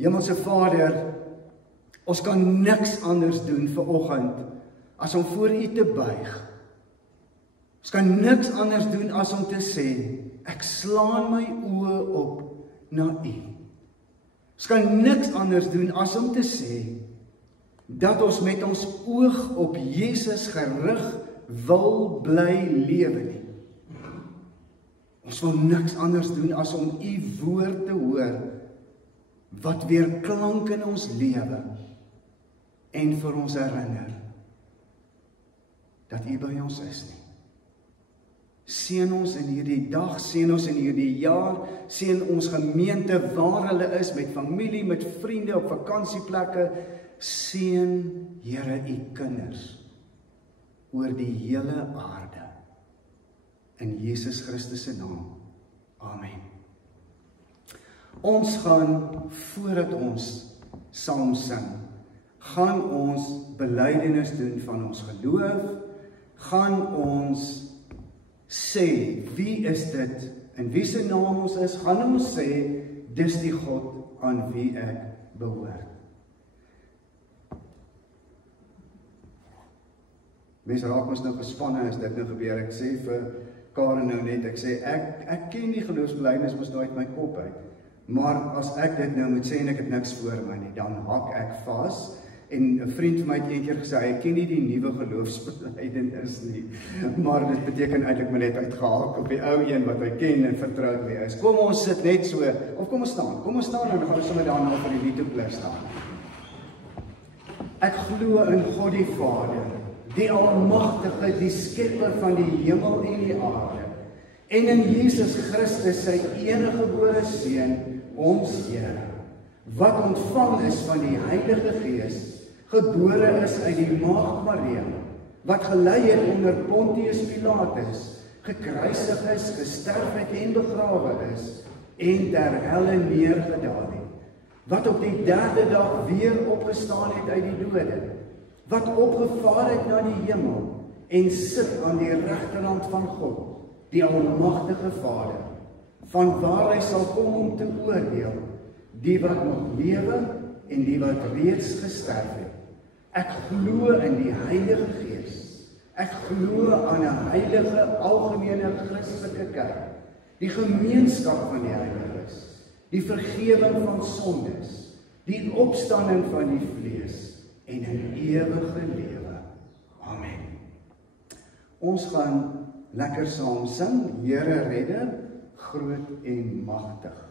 Hemelse Vader, ons kan niks anders doen vanoggend as om voor U te buig. Ons kan niks anders doen as om te sê, ek slaan my oë op na U. Ons kan niks anders doen as om te sê, dat ons met ons oog op Jesus gerig wil bly lewe nie. Ons wil niks anders doen as om U woord te hoor, wat weer klank in ons lewe en vir ons herinner dat U by ons is nie. Seën ons in hierdie dag, seën ons in hierdie jaar, seën ons gemeente waar hulle is, met familie, met vriende, op vakansieplekke, seën Here U kinders oor die hele aarde. In Jesus Christus se naam. Amen. Ons gaan, voordat ons saam sing, gaan ons belydenis doen van ons geloof, gaan ons sê, wie is dit, en wie se naam ons is, gaan ons sê, dis die God aan wie ek behoort. Mense raak ons nou gespanne as dit nou gebeur. Ek sê vir Karen nou net, ek sê, ek ken die geloofsbelydenis mos nou uit my kop uit, maar as ek dit nou moet sê en ek het niks voor my nie, dan hak ek vas. En 'n vriend van my het eendag gesê, hy ken nie die nuwe geloofsbelydenis nie, maar dit beteken eintlik maar net uitgehaak op die ou een wat hy ken en vertroud mee is. Kom ons sit net so, of kom ons staan en dan gaan ons sommer daarna vir die liedplek staan. Ek glo in God die Vader, die Almagtige, die Skepper van die hemel en die aarde, en in Jesus Christus, sy eniggebore Seun, ons Here, wat ontvang is van die Heilige Gees, gebore is uit die maagd Maria, wat gelei het onder Pontius Pilatus, gekruisig is, gesterf het en begrawe is, en ter helle neergedaal het, wat op die 3de dag weer opgestaan het uit die dode, wat opgevaar het na die hemel, en sit aan die regterhand van God, die Almagtige Vader, van waar hy sal kom om te oordeel, die wat nog lewe en die wat reeds gesterf het. Ek glo in die Heilige Gees. Ek glo aan 'n heilige, algemene Christelike kerk, die gemeenskap van die heiliges, die vergewing van sondes, die opstanding van die vlees en 'n ewige lewe. Amen. Ons gaan lekker saam sing, Here Redder, groot en magtig.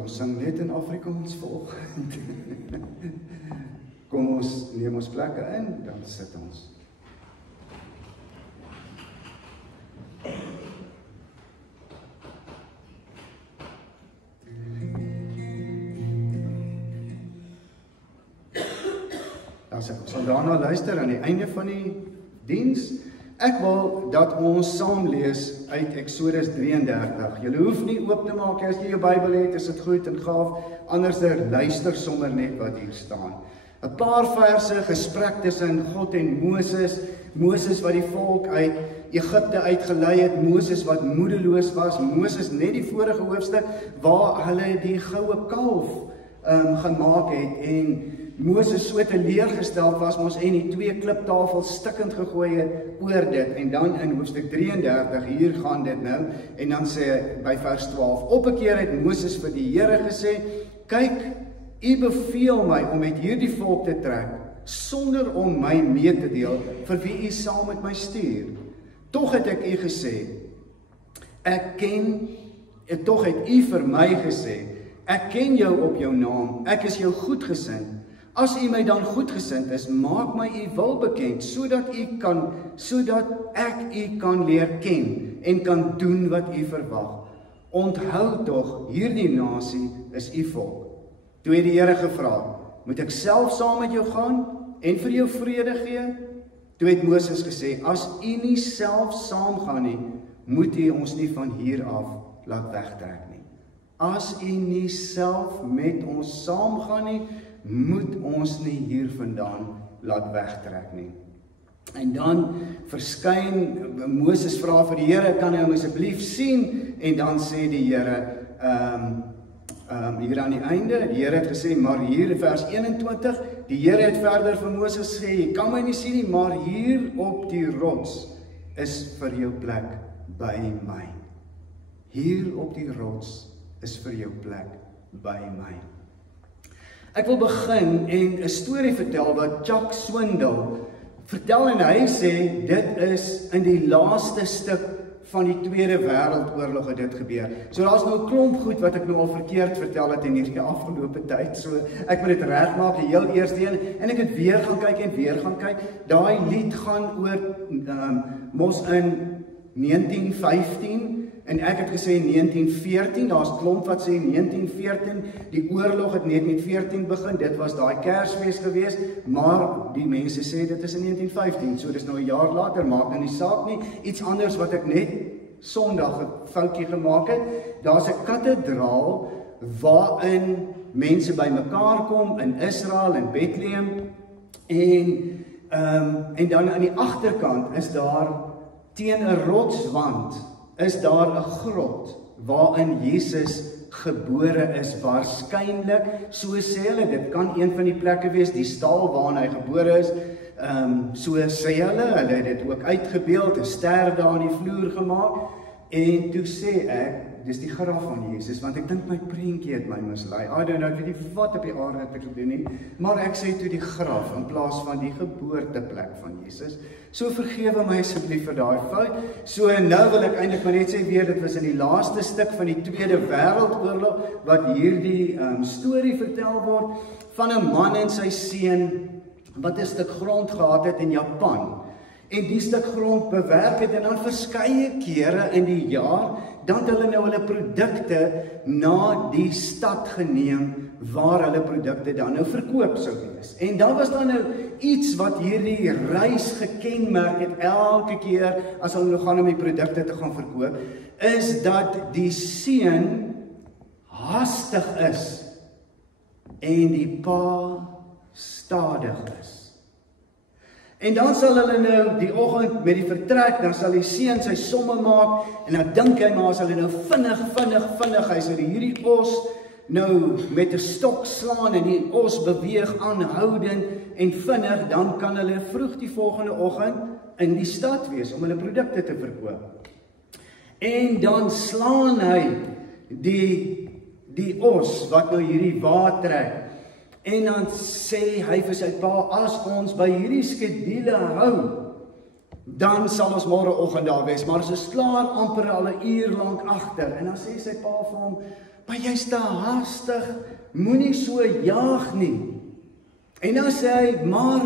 Ons sing net in Afrikaans vanoggend. Kom ons neem ons plekke in, dan sit ons. Ons sal daarna luister aan die einde van die diens. Ek wil dat ons saam lees uit Eksodus 33. Jy hoef nie oop te maak as jy jou Bybel het, is dit goed en gaaf, anders luister sommer net wat hier staan. 'n Paar verse, gesprek tussen God en Moses, Moses wat die volk uit Egipte uitgelei het, Moses wat moedeloos was, Moses net die vorige hoofstuk waar hulle die goue kalf gemaak het en Moses so teleurgesteld was mos en die 2 kliptafels stikkend gegooi het oor dit. En dan in hoofstuk 33, hier gaan dit nou, en dan sê hy by vers 12, op 'n keer het Moses vir die Here gesê, kyk, u beveel my om met hierdie volk te trek, sonder om my mee te deel, vir wie u saam met my stuur. Tog het ek u gesê, tog het u vir my gesê, ek ken jou op jou naam, ek is jou goedgesind. As u my dan goedgesind is, maak my u wil bekend, sodat ek u kan leer ken en kan doen wat u verwag. Onthou tog, hierdie nasie is u volk. Toe het die Here gevra, moet ek self saam met jou gaan en vir jou vrede gee? Toe het Moses gesê, as u nie self saam gaan nie, moet u ons nie van hier af laat wegtrek nie. As u nie self met ons saam gaan nie, moet ons nie hier vandaan laat wegtrek nie. En dan verskyn Moses vra vir die Here, kan hy hom asseblief sien? En dan sê die Here, hier aan die einde, die Here het gesê, maar hier vers 21, die Here het verder vir Moses gesê, jy kan my nie sien nie, maar hier op die rots is vir jou plek by my. Hier op die rots is vir jou plek by my. Ek wil begin en 'n storie vertel wat Chuck Swindoll vertel en hy sê dit is in die laaste stuk van die Tweede Wêreldoorlog het dit gebeur. So daar's nou 'n klomp goed wat ek nou al verkeerd vertel het in hierdie afgelope tyd. So ek moet dit regmaak, die heel eerste een en ek het weer gaan kyk en weer gaan kyk. Daai lied gaan oor mos in 1915 en ek het gesê 1914, daar's klomp wat sê 1914, die oorlog het 1914 begin, dit was daai Kersfees gewees, maar die mense sê dit is in 1915, so dis nou 'n jaar later, maak nou nie saak nie, iets anders wat ek net Sondag 'n foutjie gemaak het, daar's 'n kathedraal waarin mense bymekaar kom in Israel en Bethlehem, en dan aan die agterkant is daar teen 'n rotswand is daar 'n grot waarin Jesus gebore is, waarskynlik, so sê hulle, dit kan een van die plekke wees, die stal waarin hy gebore is, so sê hulle het dit ook uitgebeeld, 'n ster daar in die vloer gemaak, en toe sê ek, dis die graf van Jesus, want ek dink my prentjie het my mislei, I don't know, ek weet nie wat op die aarde het ek gedoen nie, maar ek sê toe die graf, in plaas van die geboorteplek van Jesus, so vergewe my asseblief vir daai fout, so nou wil ek eintlik maar net sê weer, dit was in die laaste stuk van die Tweede Wêreldoorlog, wat hierdie storie vertel word, van 'n man en sy seun, wat 'n stuk grond gehad het in Japan, en die stuk grond bewerk het, en dan verskeie kere in die jaar, dan het hulle nou hulle produkte na die stad geneem, waar hulle produkte dan nou verkoop sou wees. En dan was daar nou iets wat hierdie reis gekenmerk het, elke keer, as hulle nou gaan om die produkte te gaan verkoop, is dat die seun haastig is, en die pa stadig is. En dan sal hulle nou die oggend met die vertrek, dan sal die seun sy somme maak, en dan dink hy maar as hulle nou vinnig, hy sal hierdie os nou met 'n stok slaan, en die os beweeg aanhoudend en vinnig, dan kan hulle vroeg die volgende oggend in die stad wees, om hulle produkte te verkoop. En dan slaan hy die os, wat nou hierdie wa trek, en dan sê hy vir sy pa, as ons by hierdie skedule hou, dan sal ons môreoggend daar wees, maar ons is klaar amper al 'n uur lank agter, en dan sê sy pa vir hom, maar jy's te haastig, moenie so jaag nie. En dan sê hy, maar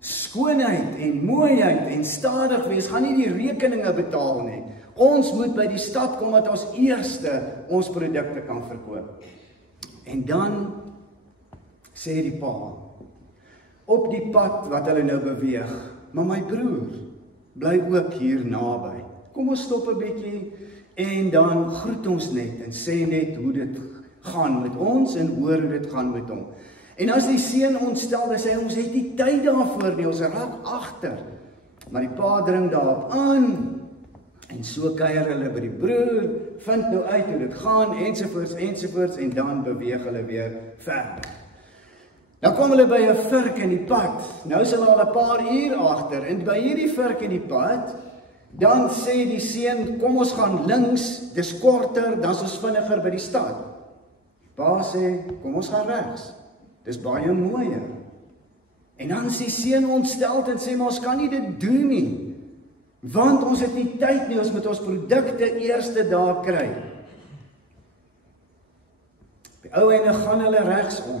skoonheid en mooiheid en stadig wees, gaan nie die rekeninge betaal nie. Ons moet by die stad kom, dat ons eerste ons produkte kan verkoop. En dan sê die pa, op die pad wat hulle nou beweeg, maar my broer, bly ook hier naby. Kom ons stop 'n bietjie en dan groet ons net en sê net hoe dit gaan met ons en hoor hoe dit gaan met hom. En as die seun ontstel, dan sê hy, ons het nie tyd daarvoor nie, ons raak agter. Maar die pa dring daarop aan, en so kuier hulle by die broer, vind nou uit hoe dit gaan, ensovoorts, en dan beweeg hulle weer verder. Dan kom hulle by 'n vurk in die pad, nou is hulle al 'n paar uur agter, en by hierdie vurk in die pad, dan sê die seun, kom ons gaan links, dis korter, dan is ons vinniger by die stad. Pa sê, kom ons gaan regs, dis baie mooier. En dan is die seun ontsteld en sê, maar ons kan nie dit doen nie, want ons het nie tyd nie, ons moet ons produkte eerste daar kry. Op die ou einde gaan hulle regsom,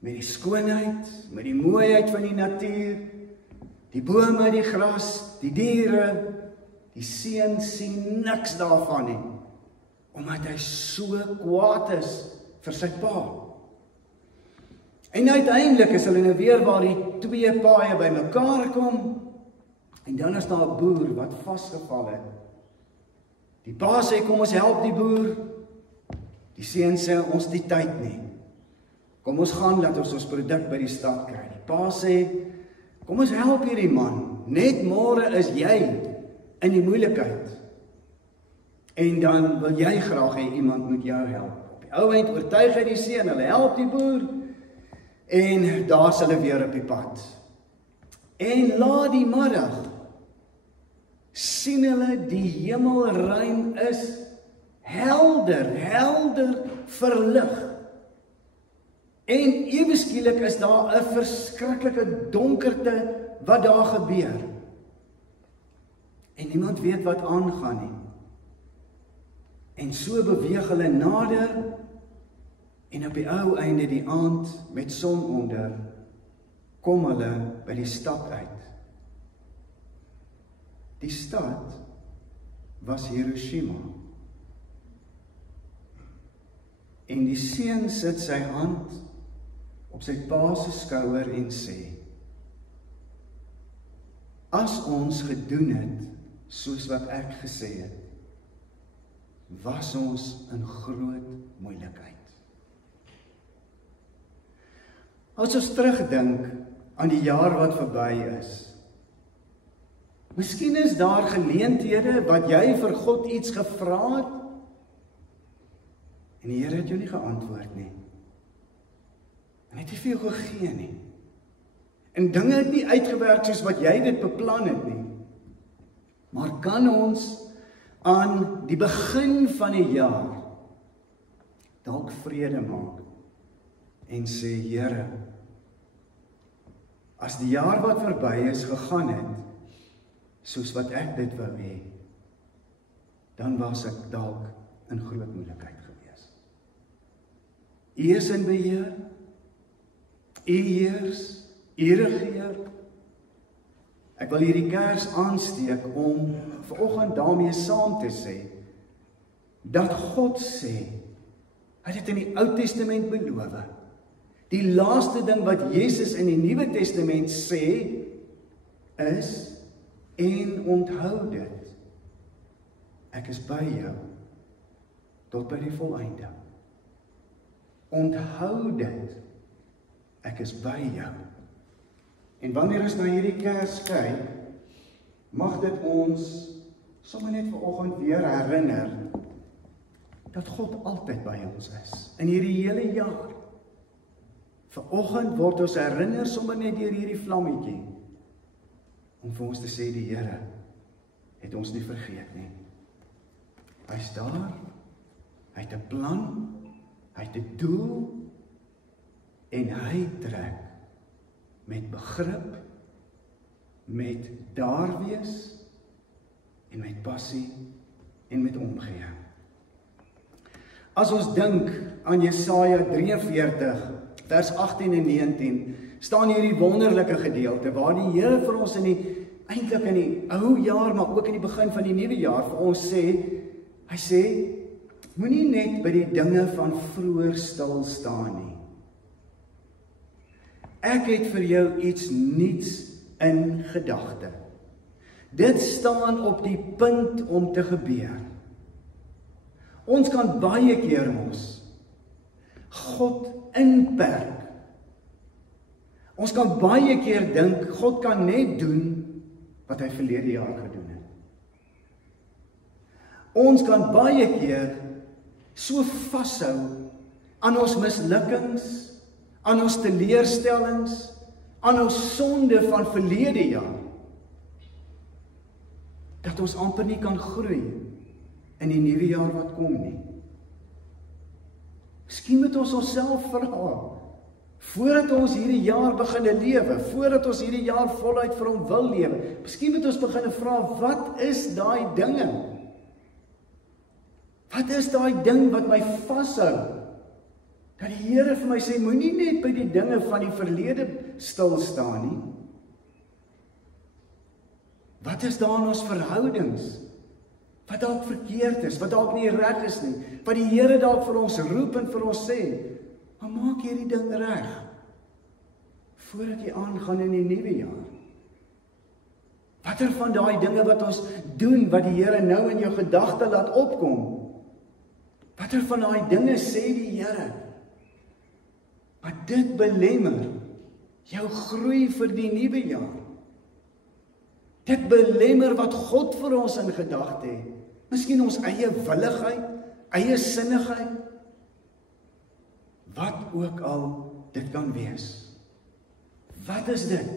met die skoonheid, met die mooiheid van die natuur, die bome, die gras, die diere. Die seun sien niks daarvan nie, omdat hy so kwaad is vir sy pa. En uiteindelik is hulle nou weer waar die twee paaie bymekaar kom, en dan is daar 'n boer wat vasgeval het. Die pa sê, kom ons help die boer. Die seun sê, ons het nie tyd nie. Kom ons gaan, laat ons produk by die stad kry. Die pa sê, kom ons help hierdie man. Net môre is jy in die moeilikheid. En dan wil jy graag hê iemand moet jou help. Op die ou eind oortuig hy die seun, hulle help die boer. En daar is hulle weer op die pad. En laat die middag sien hulle die hemelruim is helder verlig. En ewe skielik is daar 'n verskriklike donkerte wat daar gebeur. En niemand weet wat aangaan nie. En so beweeg hulle nader, en op die ou einde die aand met son onder, kom hulle by die stad uit. Die stad was Hiroshima. En die seun sit sy hand op sy pa se skouer en sê, as ons gedoen het soos wat ek gesê het, was ons in groot moeilikheid. As ons terugdink aan die jaar wat verby is, miskien is daar geleenthede wat jy vir God iets gevra het, en die Here het jou nie geantwoord nie. En het nie vir jou gegee nie. En dinge het nie uitgewerk soos wat jy dit beplan het nie. Maar kan ons aan die begin van die jaar dalk vrede maak en sê, Here, as die jaar wat verby is gegaan het, soos wat ek dit wou hê, dan was ek dalk in groot moeilikheid gewees. U is in beheer, U heers, U regeer. Ek wil hierdie kers aansteek om vanoggend daarmee saam te sê, dat God sê, hy het dit in die Ou Testament beloof. Die laaste ding wat Jesus in die Nuwe Testament sê, is, en onthou dit, ek is by jou, tot by die volleinde. Onthou dit, ek is by jou. En wanneer ons na hierdie kers kyk, mag dit ons sommer net vanoggend weer herinner, dat God altyd by ons is, in hierdie hele jaar. Vanoggend word ons herinner sommer net deur hierdie vlammetjie, om vir ons te sê, die Here het ons nie vergeet nie. Hy is daar, hy het 'n plan, hy het 'n doel, en hy trek met begrip, met daar wees, en met passie, en met omgee. As ons dink aan Jesaja 43, vers 18 en 19, staan hierdie wonderlike gedeelte, waar die Here vir ons eintlik in die ou jaar, maar ook in die begin van die nuwe jaar, vir ons sê, hy sê, moenie net by die dinge van vroeër stil staan nie. Ek het vir jou iets nuuts in gedagte. Dit staan op die punt om te gebeur. Ons kan baie keer mos God inperk. Ons kan baie keer dink, God kan net doen wat hy verlede jaar gedoen het. Ons kan baie keer so vashou aan ons mislukkings, aan ons teleurstellings, aan ons sonde van verlede jaar, dat ons amper nie kan groei in die nuwe jaar wat kom nie. Miskien moet ons onsself vra, voordat ons hierdie jaar begin lewe, voordat ons hierdie jaar voluit vir hom wil lewe, miskien moet ons begin vra, wat is daai dinge? Wat is daai ding wat my vashou? Dat die Here vir my sê, moenie net by die dinge van die verlede stil staan nie. Wat is daar in ons verhoudings? Wat dalk verkeerd is, wat dalk nie reg is nie, wat die Here dalk vir ons roep en vir ons sê, maar maak hierdie ding reg, voordat jy aangaan in die nuwe jaar. Watter van daai dinge wat ons doen, wat die Here nou in jou gedagte laat opkom, watter van daai dinge sê die Here, maar dit belemmer jou groei vir die nuwe jaar. Dit belemmer wat God vir ons in gedagte het. Miskien ons eie willigheid, eie sinnigheid, wat ook al dit kan wees. Wat is dit?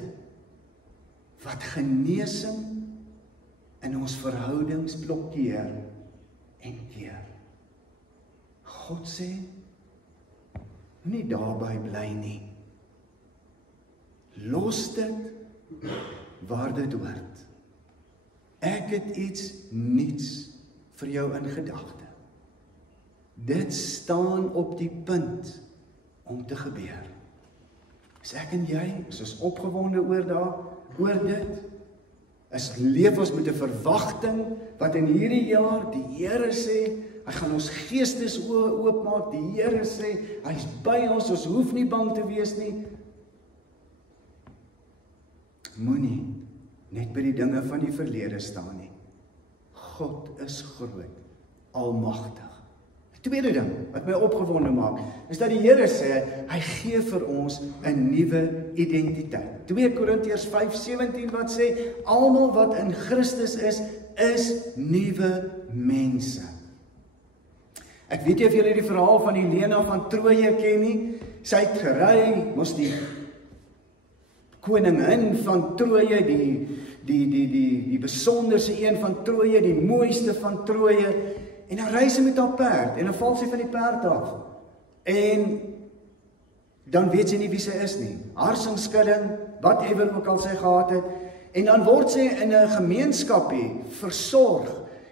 Wat genesing in ons verhoudings blokkeer en keer. God sê, nie daarby bly nie. Los dit waar dit hoort. Ek het iets nuuts vir jou in gedagte. Dit staan op die punt om te gebeur. Is ek en jy, is ons opgewonde oor dit? Leef ons met 'n verwagting, wat in hierdie jaar die Here sê, hy gaan ons geestes oopmaak, die Here sê, hy is by ons hoef nie bang te wees nie. Moenie net by die dinge van die verlede staan nie. God is groot, almagtig. Die tweede ding wat my opgewonde maak, is dat die Here sê, hy gee vir ons 'n nuwe identiteit. 2 Korintiërs 5:17 wat sê, almal wat in Christus is nuwe mense. Ek weet nie of julle die verhaal van Helena van Troje ken nie. Sy het gery, mos die koningin van Troje, die besonderse een van Troje, die mooiste van Troje, en dan ry sy met haar perd, en dan val sy van die perd af, en dan weet sy nie wie sy is nie, harsingskudding, whatever ook al sy gehad het, en dan word sy in 'n gemeenskap versorg,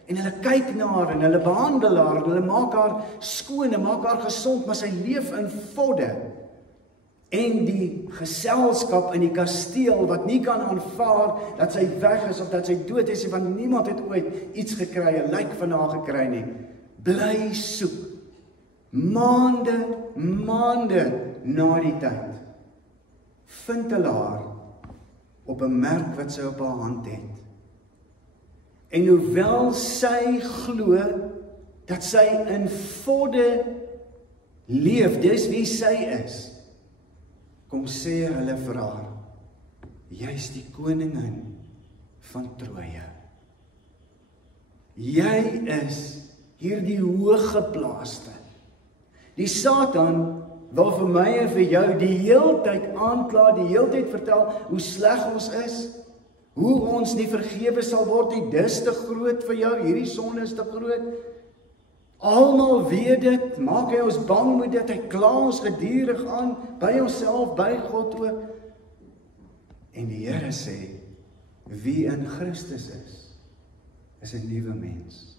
en hulle kyk na haar, en hulle behandel haar, en hulle maak haar skoon, en maak haar gesond, maar sy leef in vodde, en die geselskap in die kasteel, wat nie kan aanvaar, dat sy weg is, of dat sy dood is, want niemand het ooit iets gekry, 'n lijk van haar gekry nie, bly soek, maande na die tyd, vind hulle haar, op 'n merk wat sy op haar hand het, en hoewel sy glo, dat sy in vodde leef, dis wie sy is, kom sê hulle vir haar, jy is die koningin van Troje. Jy is hierdie hooggeplaaste. Die Satan wil vir my en vir jou die heeltyd aankla, die heeltyd vertel hoe sleg ons is, hoe ons nie vergewe sal word nie, dis te groot vir jou, hierdie sonde is te groot. Almal weet dit, maak hy ons bang met dit, hy kla ons gedurig aan, by onsself, by God ook. En die Here sê, wie in Christus is 'n nuwe mens.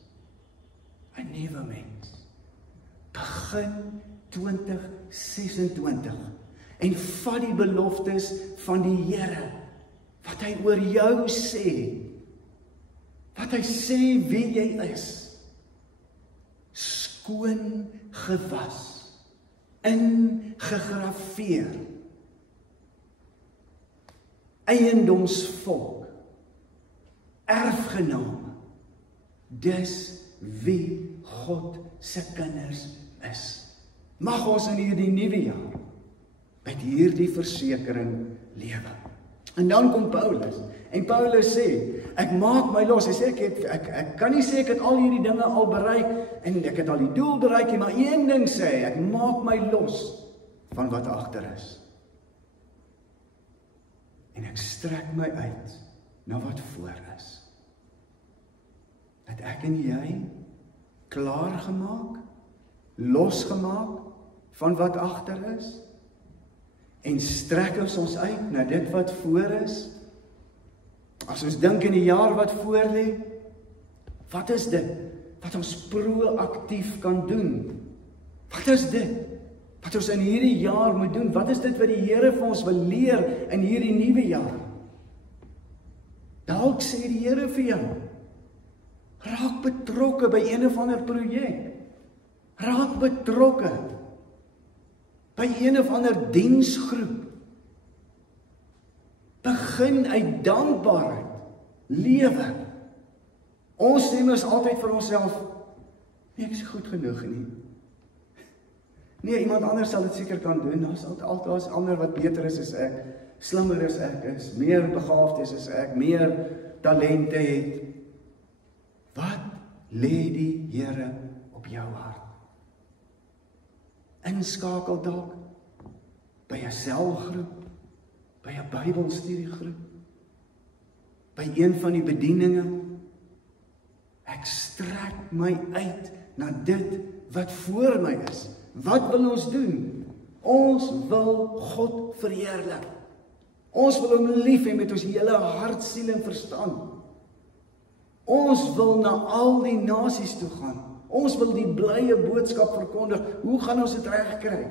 'n nuwe mens. Begin 2026 en vat die beloftes van die Here, wat hy oor jou sê, wat hy sê wie jy is. Skoon gewas, ingegrafeer, eiendomsvolk, erfgename. Dis wie God se kinders is. Mag ons in hierdie nuwe jaar met hierdie versekering lewe. En dan kom Paulus, en Paulus sê, ek maak my los. Hy sê, ek kan nie sê ek het al hierdie dinge al bereik, en ek het al die doel bereik nie, maar een ding sê hy, ek maak my los van wat agter is. En ek strek my uit na wat voor is. Het ek en jy klaargemaak, losgemaak van wat agter is, en strek ons uit na dit wat voor is. As ons dink in die jaar wat voor lê, wat is dit wat ons proaktief kan doen? Wat is dit wat ons in hierdie jaar moet doen? Wat is dit wat die Here vir ons wil leer in hierdie nuwe jaar? Dalk sê die Here vir jou, raak betrokke by een of ander projek. Raak betrokke by een of ander diensgroep. Begin uit dankbaarheid lewe. Ons sê mos altyd vir onsself, nee, ek is goed genoeg nie. Nee, iemand anders sal dit seker kan doen. Daar's ander wat beter is as ek, slimmer as ek is, meer begaafd is as ek, meer talente het. Wat lê die Here op jou hart? Inskakel dalk by 'n selgroep, by 'n Bybelstudiegroep, by een van die bedieninge. Ek strek my uit na dit wat voor my is. Wat wil ons doen? Ons wil God verheerlik. Ons wil hom lief hê met ons hele hart, siel en verstand. Ons wil na al die nasies toe gaan. Ons wil die blye boodskap verkondig. Hoe gaan ons dit regkry?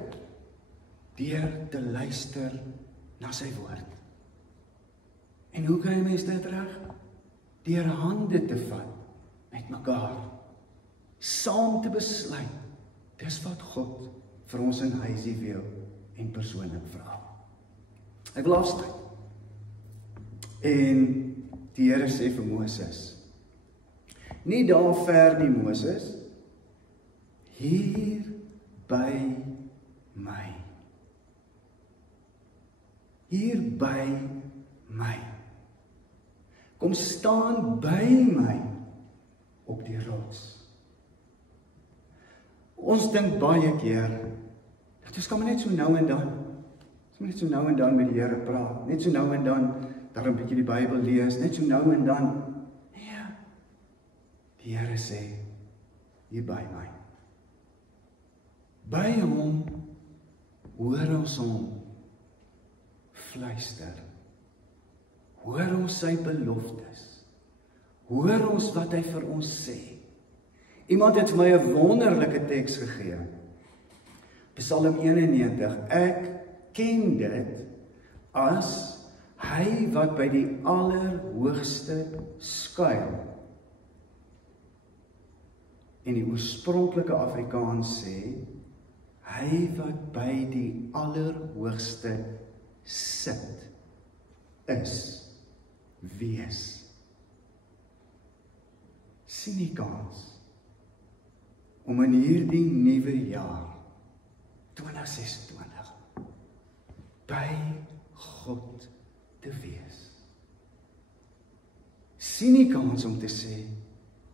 Deur te luister na sy woord. En hoe kry mens dit reg? Deur hande te vat met mekaar. Saam te besluit. Dis wat God vir ons in huisie wil en persoonlik vra. Ek wil afsluit. En die Here sê vir Moses, nie daar ver nie Moses, hier by my. Hier by my. Kom staan by my op die rots. Ons dink baie keer, dat ons kan net so nou en dan, net so nou en dan met die Here praat, net so nou en dan, daar 'n bietjie die Bybel lees, net so nou en dan. Nee, die Here sê, hier by my. By hom, hoor ons hom fluister. Hoor ons sy beloftes. Hoor ons wat hy vir ons sê. Iemand het vir my 'n wonderlike teks gegee. Psalm 91. Ek ken dit as hy wat by die Allerhoogste skuil. En die oorspronklike Afrikaans sê, hy wat by die Allerhoogste sit, is, wees. Sien die kans om in hierdie nuwe jaar 2026 by God te wees. Sien die kans om te sê,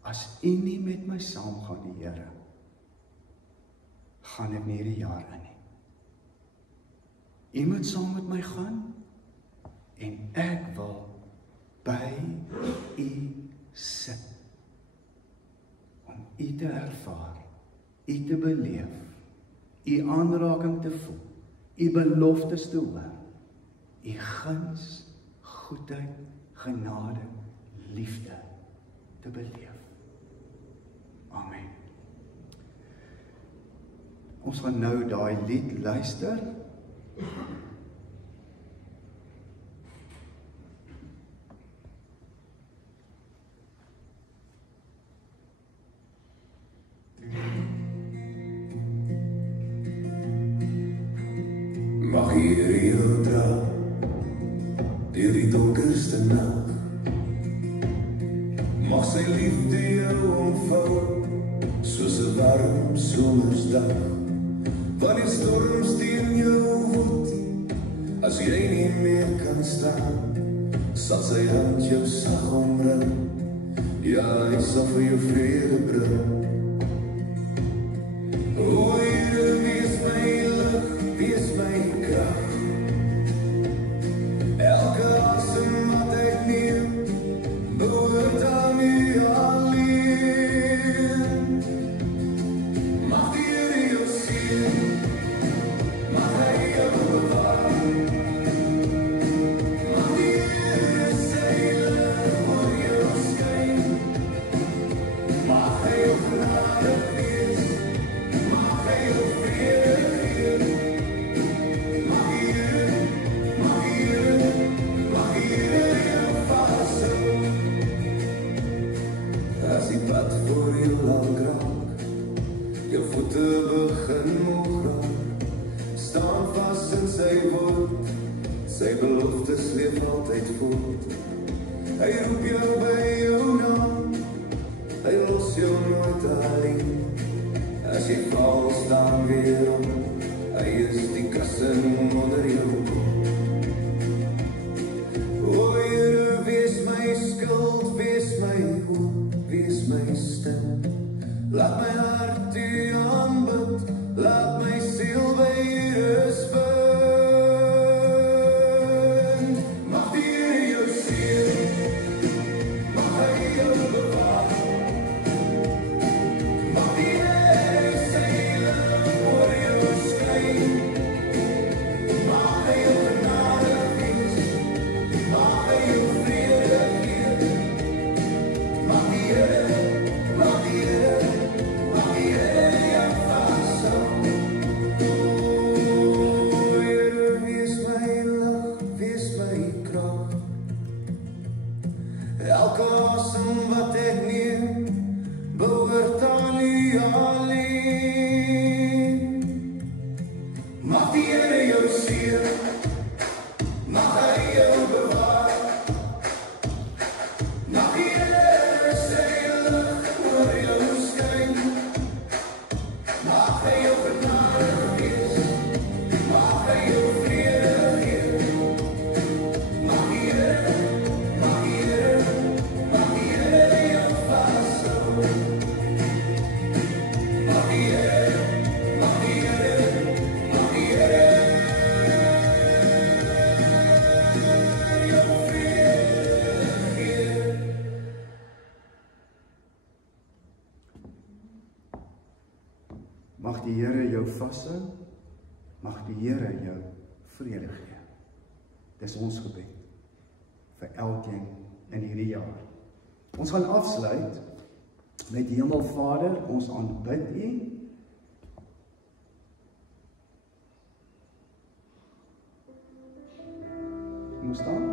as U nie met my saamgaan, die Here, gaan ek nie hierdie jaar in nie. U moet saam met my gaan, en ek wil by U sit, om U te ervaar, U te beleef, U aanraking te voel, U beloftes te hoor, U guns, goedheid, genade, liefde te beleef. Amen. Ons gaan nou daai lied luister. Mag Here jou dra deur die donkerste nag. op somersdag, wanneer storms teen jou woed, as jy nie meer kan staan, sal sy hand jou sag omring, ja, hy sal vir jou vrede bring. O Here, wees my lig, wees my krag, elke asem wat ek neem, behoort aan U alleen. Mag die Here jou seën, mag hy jou bewaar, mag die Here sy lig oor jou skyn, mag hy jou genadig wees, mag hy jou vrede gee, mag die Here jou vashou. As die pad voor jou lang raak, jou voete begin moeg raak, staan vas in sy woord, sy beloftes leef altyd voort. Hy roep jou by jou naam, hy los jou nooit alleen. As jy val, staan weer op, hy is die kussen onder jou kop. O Here, wees my skuld, wees my hoop, wees my stem. Laat my hart U aanbid, laat my siel by U rus vind. Mag die Here jou seën, mag hy jou bewaar, mag die Here sy lig oor jou skyn, mag hy jou genadig wees, mag hy jou vrede gee, mag die Here jou vashou. O Here, wees my lig, wees my krag, elke asem wat ek neem, behoort aan U alleen. Mag die Here jou seën, mag hy jou bewaar, mag die Here sy lig oor jou skyn, mag hy jou genadig wees, mag hy jou vrede gee, mag die Here jou vashou. Mag die Here jou vrede gee. Mag die Here jou vashou, mag die Here jou vrede gee. Dis ons gebed vir elkeen in hierdie jaar. Ons gaan afsluit met Hemelvader, ons aanbid U. Kom staan.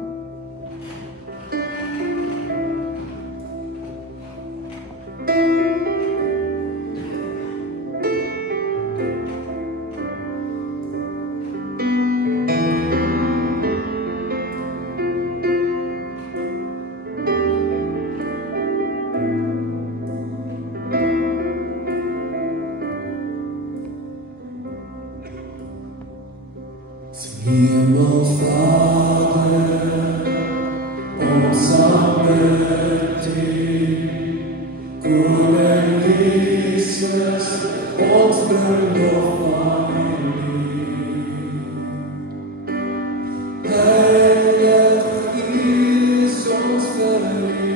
Hemelvader, ons aanbid U, Koning Jesus, ons bring lof aan U. Heilig U is ons verheerlijk,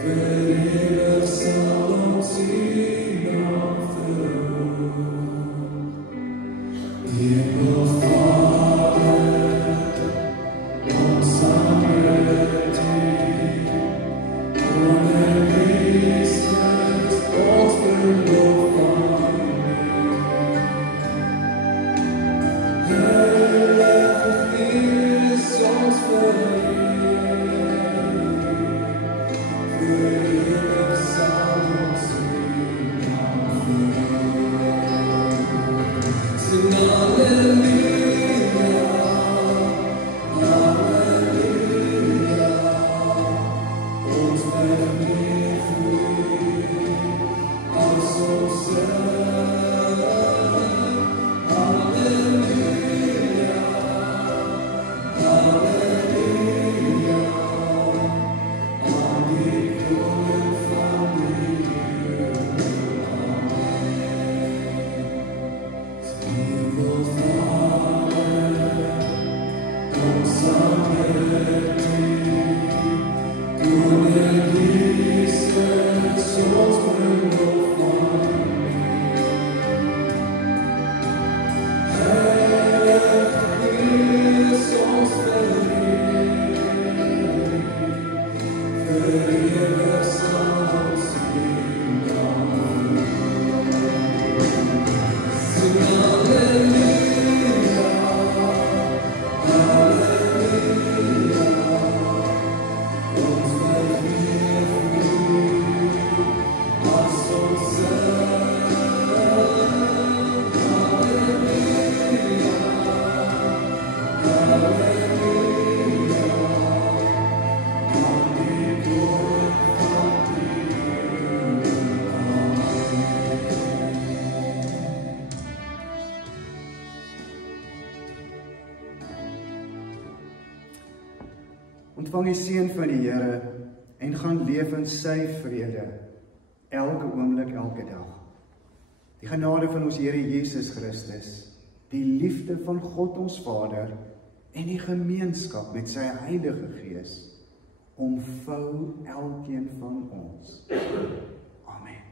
vir ewig sal ons U naam verhoog. Hemelvader, ons aanbid U, Koning Jesus, ons bring lof aan U. Ontvang die seën van die Here en gaan leef in sy vrede elke oomblik, elke dag. Die genade van ons Here Jesus Christus, die liefde van God ons Vader en die gemeenskap met sy Heilige Gees omvou elkeen van ons. Amen.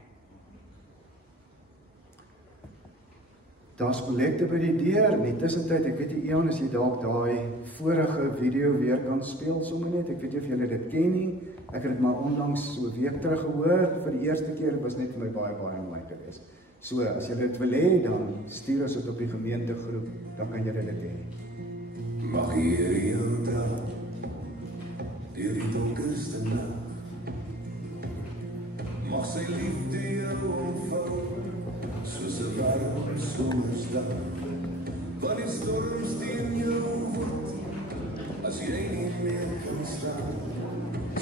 Daar's kollekte by die deur. In die tussentyd, ek weet nie, Ian, as jy dalk daai vorige video weer kan speel sommer net. Ek weet nie of julle dit ken nie. Ek het dit maar onlangs so 'n week terug gehoor vir die eerste keer. Dit was net vir my baie mooi geweest. So, as julle dit wil hê, dan stuur ons dit op die gemeentegroep, dan kan julle dit hê. Mag die Here jou dra deur die donkerste nag. Mag sy liefde jou omvou soos 'n warm somersdag. Wanneer storms teen jou woed, as jy nie meer kan staan,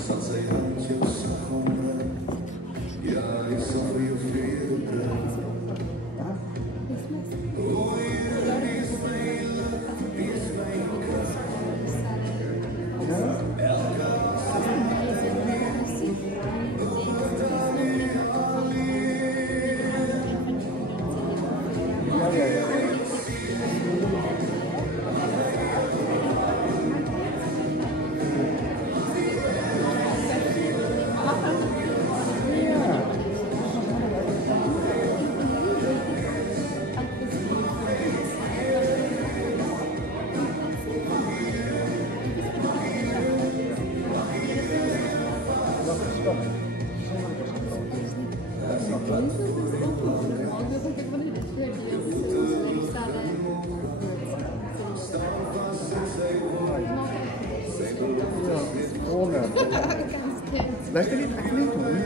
sal sy hand jou sag omraai. Ja, hy sal vir jou vrede bring. O, Here, wees my lig, wees my krag. Luister net, ek wil net hoor